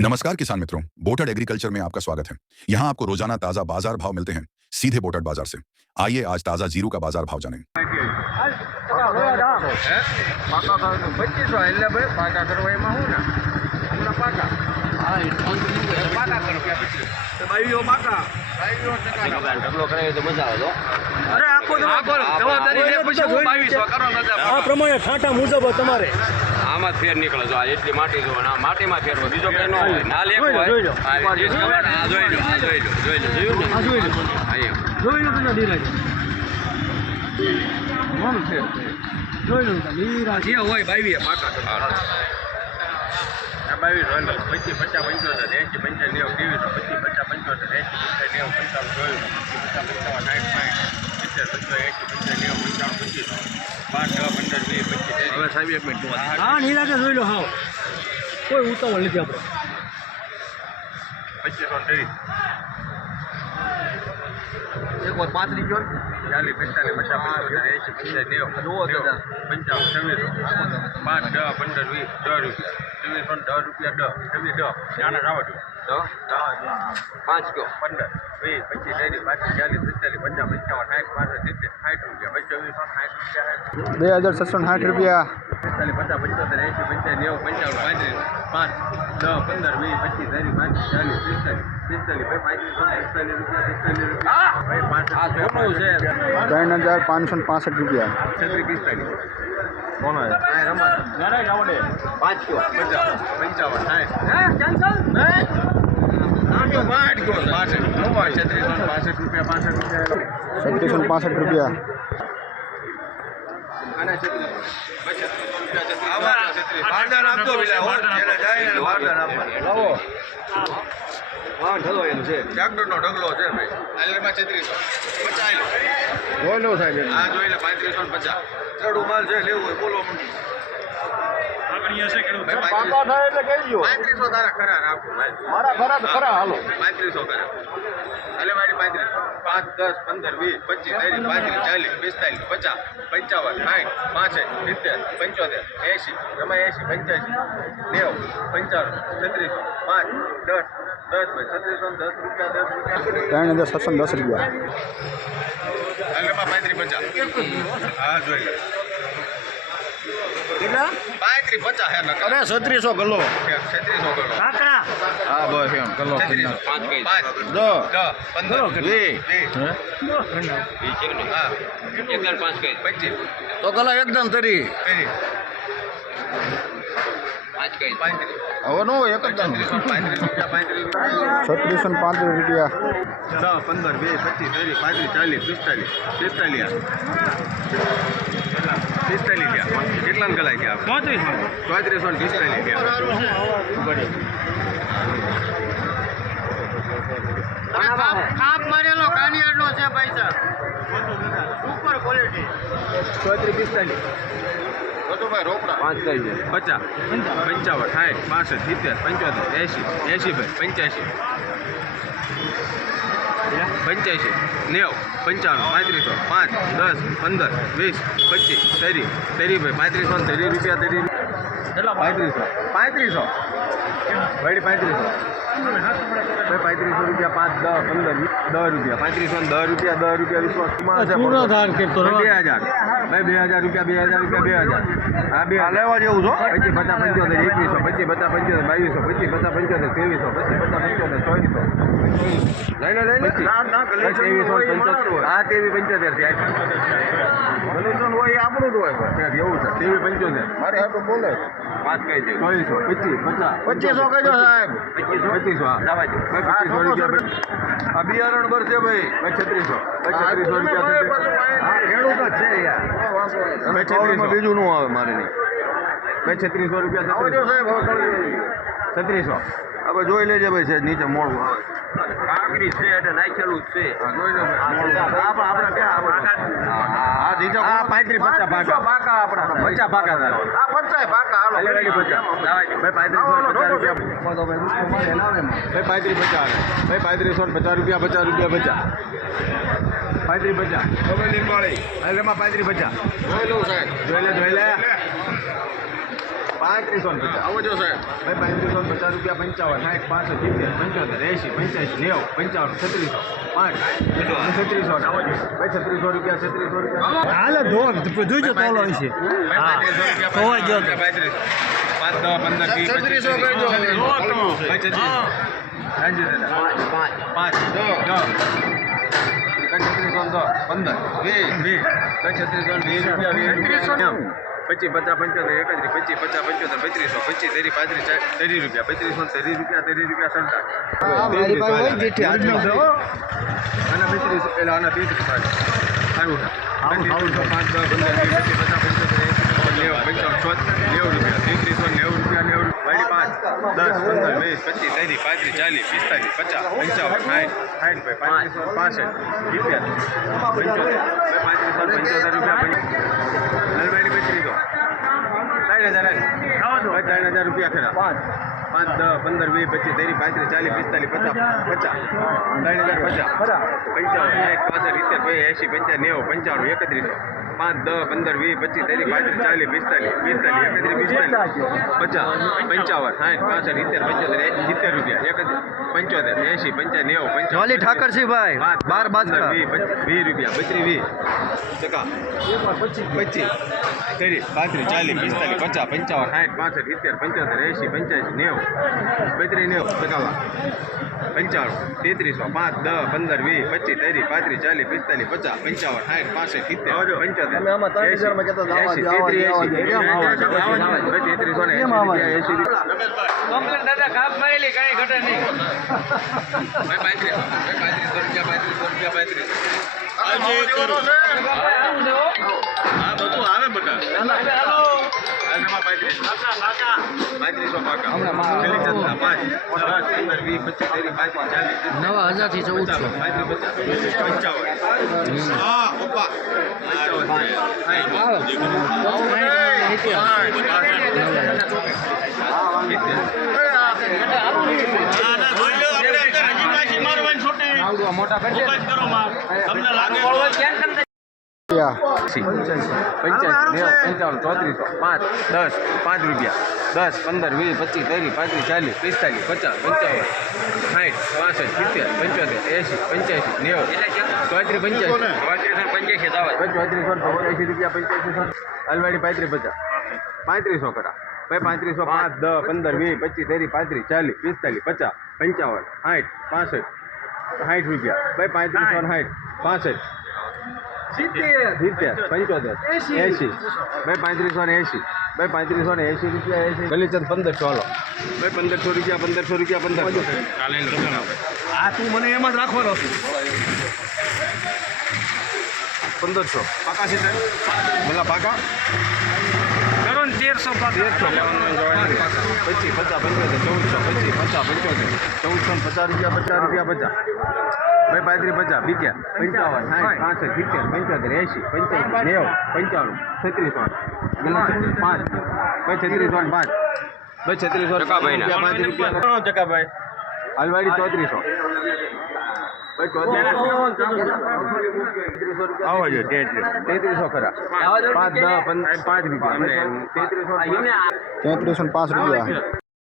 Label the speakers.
Speaker 1: नमस्कार किसान मित्रों बोटड एग्रीकल्चर में आपका स्वागत है। यहाँ आपको रोज़ाना ताज़ा बाज़ार भाव मिलते हैं सीधे बोटड बाज़ार से। आइए आज ताज़ा ज़ीरो का बाज़ार भाव जानें।
Speaker 2: पाका पाका।
Speaker 3: આ પ્રમાણે ઠાઠા મુજબ તમારે
Speaker 4: આમાં ફેર નીકળે જો આ એટલી માટી જો આ માટીમાં ફેરવો બીજો કઈ ન હોય ના લેવું
Speaker 3: જોઈ લો,
Speaker 4: હોય
Speaker 3: જોઈ લો.
Speaker 4: જોઈ લો જોઈ લો જોઈ લો જોયું ને
Speaker 3: આ જોઈ લો
Speaker 4: હા, એમ.
Speaker 3: જોઈ લો ધીરજ ધીરજ.
Speaker 2: જે હોય બાવીએ પાકા બાવીસ હોય પચીસ પચાસ પંચોતેર એસી પંચાવન નેવું ત્રેવીસો પચીસ પચાસ પંચોતેર એસી પંચાવન નેવું પંચાવન ચોવીસો પચીસ પચાસ પંચાવન સાઠ સાઠ સિત્તેર પંચો એસી પંચાવન નેવું પંચાવન પચીસો પાંચ છ પંદર વીસ પચીસ હવે સાહેબ એક મિનિટ
Speaker 3: હા નિરાતે જોઈ લો હા. કોઈ ઉતાવળ નથી આપણે.
Speaker 2: પચીસો ત્રીસ એક પાંત્રીસ ગયો ચાલીસ પિસ્તાલીસ પચાસ એસી પંચાવન નેવું પંચાવન છવ્વીસો. પાંચ દસ પંદર વીસ દસ રૂપિયા. છવ્વીસો દસ રૂપિયા દસ. છવ્વીસ દસ. નાના રાવટ
Speaker 4: તો પાંચ
Speaker 2: પંદર. વીસ પચીસ ત્રીસ પાંત્રીસ ચાલીસ પિસ્તાલીસ પચાસ પંચાવન સાઠ પાંસઠ સિત્તેર સાઠ રૂપિયા. પછી ચોવીસો સાઠ રૂપિયા
Speaker 5: બે હજાર છસો સાઠ રૂપિયા.
Speaker 2: પિસ્તાલીસ પચાસ પંચોતેર એંસી પંચાવન નેવું પંચાવન પાંત્રીસ પાંચ દસ પંદર વીસ પચીસ ત્રીસ પાંત્રીસ ચાલીસ પિસ્તાલીસ
Speaker 5: ત્રણ હજાર પાંચસો ને પાસઠ રૂપિયા.
Speaker 2: છત્રીસ પિસ્તાલીસ.
Speaker 4: પાંચ
Speaker 2: પચાસ પંચાવન સાઠ. છત્રીસો પાસઠ રૂપિયા
Speaker 5: નો
Speaker 2: ઢગલો છે ભાઈ. આલેરમાં છત્રીસો. પચાસ જોઈ લે, પાંત્રીસો પચાસ. ચડું માલ છે, લેવું હોય, બોલો પાંત્રીસો તારા ખરા રાખું, ભાઈ. પાંત્રીસો ખરા. હાલે મારી પાંત્રીસો. પાંચ, દસ, પંદર, વીસ, પચીસ, ત્રીસ, પાંત્રીસ, ચાલીસ, પિસ્તાલીસ, પચાસ, પંચાવન, સાઠ, પાસઠ, સિત્તેર, પંચોતેર, એંશી, રમા એંશી, પંચ્યાસી, નેવું, પંચાણું, છત્રીસ પાંચ, દસ, દસ ભાઈ, છત્રીસો દસ રૂપિયા, દસ રૂપિયા.
Speaker 5: ત્રણ હજાર દસ રૂપિયા
Speaker 2: પાંત્રીસ, પચાસ. હા, જોઈ લે. પાંત્રીસ, પચાસ
Speaker 3: અરે છત્રીસો ગલો.
Speaker 2: છત્રીસો ગલો
Speaker 3: કાકડા
Speaker 2: હા, બસ એમ,
Speaker 4: કઈ
Speaker 2: પાંચ, પંદર,
Speaker 3: તો ગલો એકદમ તરી. હવે નો
Speaker 2: છત્રીસો ને પાંત્રીસ રૂપિયા દસ પંદર બે પચીસ ત્રીસ પાંત્રીસ ચાલીસ પિસ્તાલીસ પિસ્તાલીસ. પિસ્તાલીસ થયા ચોત્રીસો ને પિસ્તાલીસ થયા
Speaker 3: કાપ મારેલો કાનિયાડનો છે પૈસા સુપર ક્વોલિટી
Speaker 2: ચોત્રીસ પિસ્તાલીસ.
Speaker 4: પાંચ
Speaker 2: પચાસ પંચાવન સાઠ પાસઠ સિત્તેર પંચોતેર એંશી એંશી ભાઈ પંચ્યાસી. પંચ્યાસી નેવું પંચાણું પાંત્રીસો પાંચ દસ પંદર વીસ પચીસ તેરી તેરી ભાઈ પાંત્રીસો ને ત્રીસ રૂપિયા તેરી. કેટલા પાંત્રીસો. પાંત્રીસો. વળી પાંત્રીસો. પાંત્રીસો રૂપિયા પાંચ દસ પંદર દસ રૂપિયા. પાંત્રીસો દસ રૂપિયા દસ રૂપિયા વિશ્વાસ બે હજાર. ભાઈ બે હજાર રૂપિયા બે હજાર રૂપિયા બે હજાર. હા બે લેવા જેવું છો? પચીસ પચાસ પંચોતેર એકવીસો પચીસ પચાસ પંચોતેર બાવીસો પચીસ પચાસ પંચોતેર ત્રેવીસો પચીસ પચાસ પંચોતેર ચોવીસો. ત્રેવીસો પંચોતેર. હા તેવી પંચોતેર હોય એ આપણું જ હોય એવું છે. તેવી પંચોતેર. મારે બોલે.
Speaker 4: પાંચ કઈ દે.
Speaker 2: ચોવીસો પચીસ પચાસ. પચીસો કહેજો સાહેબ. પચીસો પચીસો પચીસો રૂપિયા આ બિયારણ પર છે ભાઈ છત્રીસો. છત્રીસો રૂપિયા છત્રીસો. બીજું નું આવે મારે નહીં. ભાઈ છત્રીસો રૂપિયા છત્રીસો. છત્રીસો. હવે જોઈ લેજે ભાઈ છે નીચે મોડું આવે.
Speaker 4: કાકડી છે એટલે નાખેલું જ
Speaker 2: પાંત્રીસ પચાસ પાકા પાકા આપણા. પચાસ પાકા આ પચાસ પાકા હાલો ભાઈ પાંત્રીસો પચાસ રૂપિયા. પચાસ ભાઈ પાંત્રીસો પચાસ. રૂપિયા પચાસ રૂપિયા પચાસ. પાંત્રીસ પચાસ. એમાં પાંત્રીસ પચાસ. જોઈ લઉં સાહેબ. જોઈ લે જોઈ લે. પાંત્રીસો ને પચાસ. આવો જો સાહેબ. ભાઈ પાંત્રીસો ને પચાસ રૂપિયા પંચાવન. સાઠ પાંચસો સિત્તેર પંચોતેર એંશી પંચ્યાસી નેવું પંચાવન છત્રીસો પાંચ છત્રીસો આવો જો. ભાઈ છત્રીસો રૂપિયા છત્રીસો રૂપિયા.
Speaker 3: હાલે ધોન જોઈજો તોલો છે. હા. ખોવાઈ
Speaker 2: પાંચ દસ પંદર વીસ છત્રીસો કરજો પાંચ પાંચ. છત્રીસો પંદર. વીસ વીસ. છત્રીસો વીસ રૂપિયા વીસ. રૂપિયા પચીસ પચાસ પંચોતેર એકત્રીસ પચીસ પચાસ પંચોતેર પત્રીસો પચીસ તેરી પાંત્રીસ ચાર- તેરી રૂપિયા પચીસો ત્રીસ રૂપિયા તેરી રૂપિયા સરદાર આના પચીસ એટલે આના ત્રીસ રૂપિયા છે. પચીસો પાંચ દસ પંદર પચીસ પચાસ પંચોતેર નેવું રૂપિયા તેત્રીસો નેવું રૂપિયા નેવું વાળી પાંચ દસ પંદર વીસ પચીસ ત્રીસ પાંત્રીસ ચાલીસ પિસ્તાલીસ પચાસ પંચાવન સાઠ સાઠ ભાઈ પાંત્રીસો પાસઠ સિત્તેર પંચોતેર પંચોતેર રૂપિયા. ત્રણ હજાર. ત્રણ હજાર રૂપિયા ખરા પાંચ પાંચ દસ પંદર વીસ પચીસ ત્રીસ પાંત્રીસ ચાલીસ પિસ્તાલીસ પચાસ પચાસ ત્રણ હજાર પચાસ પંચાવન સાઠ પાસઠ સિત્તેર ભાઈ એંશી પંચાવન નેવું પંચાણું એકત્રીસો પાંચ દસ પંદર વીસ પચીસ ત્રીસ પાંત્રીસ ચાલીસ પિસ્તાલીસ પિસ્તાલીસ એકત્રીસ પિસ્તાલીસ પચાસ પંચાવન સાઠ પાસઠ સિત્તેર પંચોતેર સિત્તેર રૂપિયા એકત્રીસ પંચોતેર એસી પંચાવન નેવું પંચાવન
Speaker 5: જોલી ઠાકરસિંહભાઈ,
Speaker 2: પાંચ,
Speaker 5: બાર
Speaker 2: પચીસ વીસ રૂપિયા બત્રીસ વીસ ટકા પચીસ ત્રીસ પાંત્રીસ ચાલીસ પિસ્તાલીસ પચાસ પંચાવન સાઠ પાસઠ સિત્તેર પંચોતેર એસી પંચ્યાસી નેવું બત્રીસ નેવું ટકાવા પંચાણું તેત્રીસો પાંચ દસ પંદર વીસ પચીસ ત્રીસ પાંત્રીસ ચાલીસ પિસ્તાલીસ પચાસ પંચાવન સાઠ પાસઠ સિત્તેર પંચોતેર તેત્રીસ, ને.
Speaker 4: દાદા કાપ મારેલી કઈ ઘટે નહીં
Speaker 2: પાંત્રીસો. પાંત્રીસો રૂપિયા, પાંત્રીસો રૂપિયા, પાંત્રીસો. બધું આવે બધા. પાંત્રીસો.
Speaker 3: નવા હજારથી ચૌદસો
Speaker 2: પચાસ, પાંત્રીસ, પચાસ, પંચાવન. હા, પપ્પા. પંચાવન છે.
Speaker 5: રૂપિયા
Speaker 2: પંચ્યાસી નેવું પંચાવન ચોત્રીસો પાંચ દસ પાંચ રૂપિયા દસ પંદર વીસ પચીસ ત્રીસ પાંત્રીસ ચાલીસ પિસ્તાલીસ પચાસ પંચાવન સાઠ પાસઠ સિત્તેર પંચોતેર એંસી પંચ્યાસી નેવું ચોત્રીસ પંચ્યાસી
Speaker 4: પાંત્રીસો પંચ્યાસી
Speaker 2: પંચ્યાસી રૂપિયા પંચ્યાસી અલવાડી પાંત્રીસ પચાસ. પાંત્રીસો કરા ભાઈ પાંત્રીસો પાંચ દસ પંદર વીસ પચીસ ત્રીસ પાંત્રીસ ચાલીસ પિસ્તાલીસ પચાસ પંચાવન સાઠ પાસઠ સાઠ રૂપિયા. ભાઈ પાંત્રીસો સાઠ પાસઠ. સિત્તેર પંચોતેર એંસી ભાઈ પાંત્રીસો ને એંશી. ભાઈ પાંત્રીસો ને એંસી રૂપિયા એંશી ગલીચંદ પંદરસો હાલો. ભાઈ પંદરસો રૂપિયા પંદરસો રૂપિયા પંદરસો
Speaker 3: આ તું મને એમાં જ રાખવાનો. છું
Speaker 2: પંદરસો. પાકા છે ભલા પાકા?
Speaker 3: કરો ને તેરસો
Speaker 2: તેરસો પચીસ પચાસ પંચોતેર ચૌદસો પચીસ પચાસ પંચોતેર. ચૌદસો પચાસ રૂપિયા પચાસ રૂપિયા પચાસ. ભાઈ પાંત્રી પચાસ બીજા પંચાવન સાઠ પાસઠ સિત્તેર પંચોતેર એંશી પંચ્યાસી નેવ પંચાણું છત્રીસો પાંચ. ભાઈ છત્રીસો ને પાંચ. ભાઈ છત્રીસો પાંચ રૂપિયા પાંચ રૂપિયા ટકા ભાઈ. હલવાડી ચોત્રીસો. ચોત્રીસો. તેત્રીસો ખરા. પાંચ દસ પાંચ રૂપિયા. તેત્રીસો
Speaker 5: પાંચ રૂપિયા.